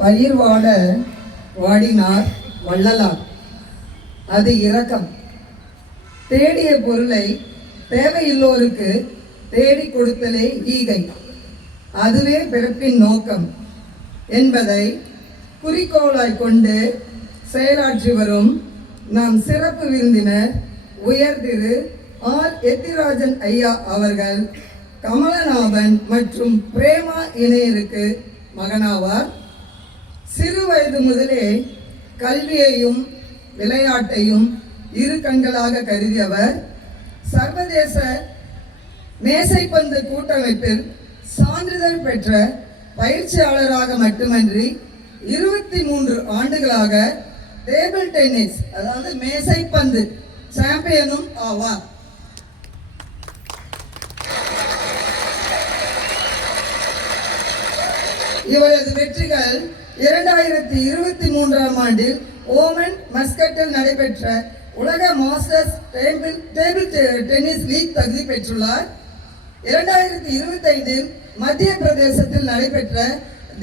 பயிர் வாட வாடினார் வள்ளலார், அது இரக்கம். தேடிய பொருளை தேவையுள்ளோருக்கு தேடி கொடுத்தலே ஈகை, அதுவே பிறப்பின் நோக்கம் என்பதை குறிக்கோளாய் கொண்டு செயலாற்றி வரும் நம் சிறப்பு விருந்தினர் உயர் திரு ஆர் எத்திராஜன் ஐயா அவர்கள் கமலநாபன் மற்றும் பிரேமா இணையருக்கு மகனாவார். சிறு வயது முதலே கல்வியையும் விளையாட்டையும் இரு கண்களாக கருதியவர். சர்வதேச மேசைப்பந்து கூட்டமைப்பில் சான்றிதழ் பெற்ற பயிற்சியாளராக மட்டுமன்றி 23 ஆண்டுகளாக டேபிள் டென்னிஸ் அதாவது மேசைப்பந்து சாம்பியனும் ஆவார். இவரது வெற்றிகள் 2023ஆம் ஆண்டில் ஓமன் மஸ்கட்டில் நடைபெற்ற உலக மாஸ்டர்ஸ் டேபிள் டென்னிஸ் லீக் தகுதி பெற்றுள்ளார். 2025இல் மத்திய பிரதேசத்தில் நடைபெற்ற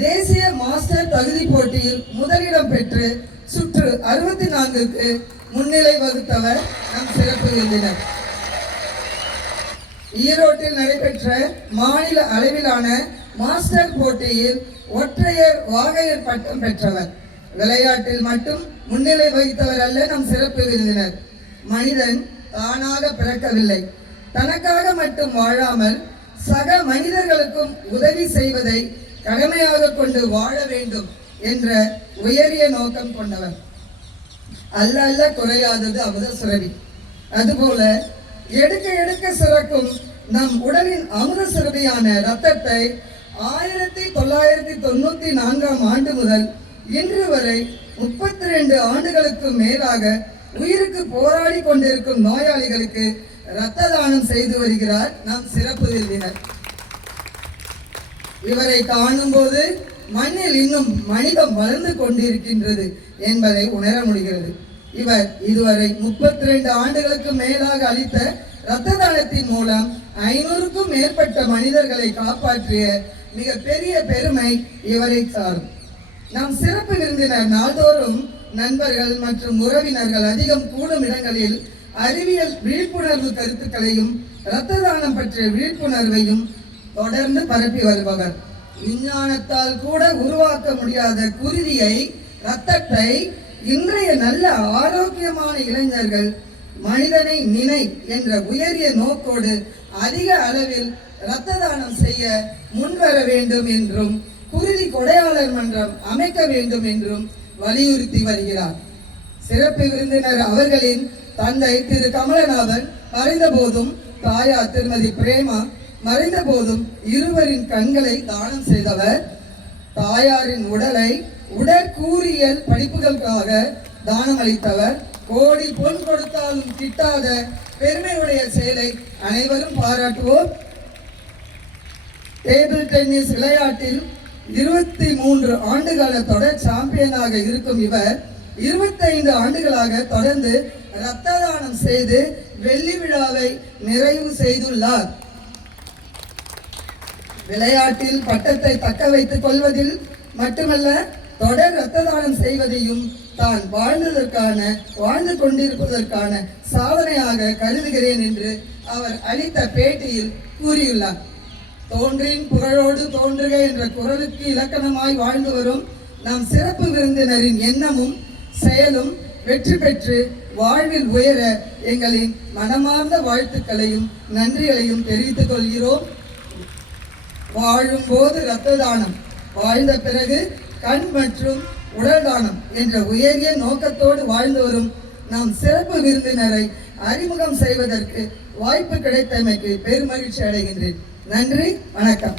தேசிய மாஸ்டர் தகுதி போட்டியில் முதலிடம் பெற்று சுற்று 64க்கு முன்னிலை வகுத்தவர் நம் சிறப்பு விருந்தினர். ஈரோட்டில் நடைபெற்ற மாநில அளவிலான மாஸ்டர் போட்டியில் ஒற்றையர் வாகையர் பட்டம் பெற்றவர். விளையாட்டில் மட்டும் முன்னிலை வகித்தவர் அல்ல நம் சிறப்பு விருந்தினர். மனிதன் தானாக பிறக்கவில்லை, தனக்காக மட்டும் வாழாமல் சக மனிதர்களுக்கும் உதவி செய்வதை கடமையாக கொண்டு வாழ வேண்டும் என்ற உயரிய நோக்கம் கொண்டவர். அல்ல அல்ல குறையாதது அமுத சுரபி. அதுபோல எடுக்க எடுக்க சுரக்கும் நம் உடலின் அமுத சுரபியான இரத்தத்தை 1994ஆம் ஆண்டு முதல் இன்று வரை 32 ஆண்டுகளுக்கு மேலாக உயிருக்கு போராடி கொண்டிருக்கும் நோயாளிகளுக்கு இரத்த தானம் செய்து வருகிறார் நம் சிறப்பு விருந்தினர். இவரை காணும் போது மண்ணில் இன்னும் மனிதம் வளர்ந்து கொண்டிருக்கின்றது என்பதை உணர முடிகிறது. இவர் இதுவரை 32 ஆண்டுகளுக்கு மேலாக அளித்த இரத்த தானத்தின் மூலம் 500க்கும் மேற்பட்ட மனிதர்களை காப்பாற்றிய மிக பெரிய பெருமை இவரை சாரும். நாம் சிறப்பு விருந்தினர் நாள்தோறும் நண்பர்கள் மற்றும் உறவினர்கள் அதிகம் கூடும் இடங்களில் அறிவியல் விழிப்புணர்வு கருத்துக்களையும் இரத்த தானம் பற்றிய விழிப்புணர்வையும் தொடர்ந்து பரப்பி வருபவர். விஞ்ஞானத்தால் கூட உருவாக்க முடியாத குருதியை, இரத்தத்தை இன்றைய நல்ல ஆரோக்கியமான இளைஞர்கள் மனிதனை நினை என்ற உயரிய நோக்கோடு அதிக அளவில் இரத்த தானம் செய்ய முன்வர வேண்டும் என்றும் குருதி கொடையாளர் மன்றம் அமைக்க வேண்டும் என்றும் வலியுறுத்தி வருகிறார். சிறப்பு விருந்தினர் அவர்களின் தந்தை திரு கமலநாபன் மறைந்த போதும் தாயார் திருமதி பிரேமா மறைந்த போதும் இருவரின் கண்களை தானம் செய்தவர். தாயாரின் உடலை உடற்கூறியல் படிப்புகளுக்காக தானம் அளித்தவர். கோடி பொன் கொடுத்தாலும் கிட்டாத பெருமையுடைய செயலை அனைவரும் பாராட்டுவோம். டேபிள் டென்னிஸ் விளையாட்டில் 23 ஆண்டுகால தொடர் சாம்பியனாக இருக்கும் இவர் 25 ஆண்டுகளாக தொடர்ந்து இரத்த தானம் செய்து வெள்ளி விழாவை நிறைவு செய்துள்ளார். விளையாட்டில் பட்டத்தை தக்க வைத்துக் கொள்வதில் மட்டுமல்ல, தொடர் இரத்த தானம் செய்வதையும் தான் வாழ்ந்து கொண்டிருப்பதற்கான சாதனையாக கருதுகிறேன் என்று அவர் அளித்த பேட்டியில் கூறியுள்ளார். தோன்றின் புகழோடு தோன்றுக என்ற குரலுக்கு இலக்கணமாய் வாழ்ந்து வரும் நம் சிறப்பு விருந்தினரின் எண்ணமும் செயலும் வெற்றி பெற்று வாழ்வில் உயர எங்களின் மனமார்ந்த வாழ்த்துக்களையும் நன்றிகளையும் தெரிவித்துக் கொள்கிறோம். வாழும் போது இரத்த தானம், வாழ்ந்த பிறகு கண் மற்றும் உடல் தானம் என்ற உயரிய நோக்கத்தோடு வாழ்ந்து வரும் நாம் சிறப்பு விருந்தினரை அறிமுகம் செய்வதற்கு வாய்ப்பு கிடைத்தமைக்கு பெருமகிழ்ச்சி அடைகின்றேன். நன்றி, வணக்கம்.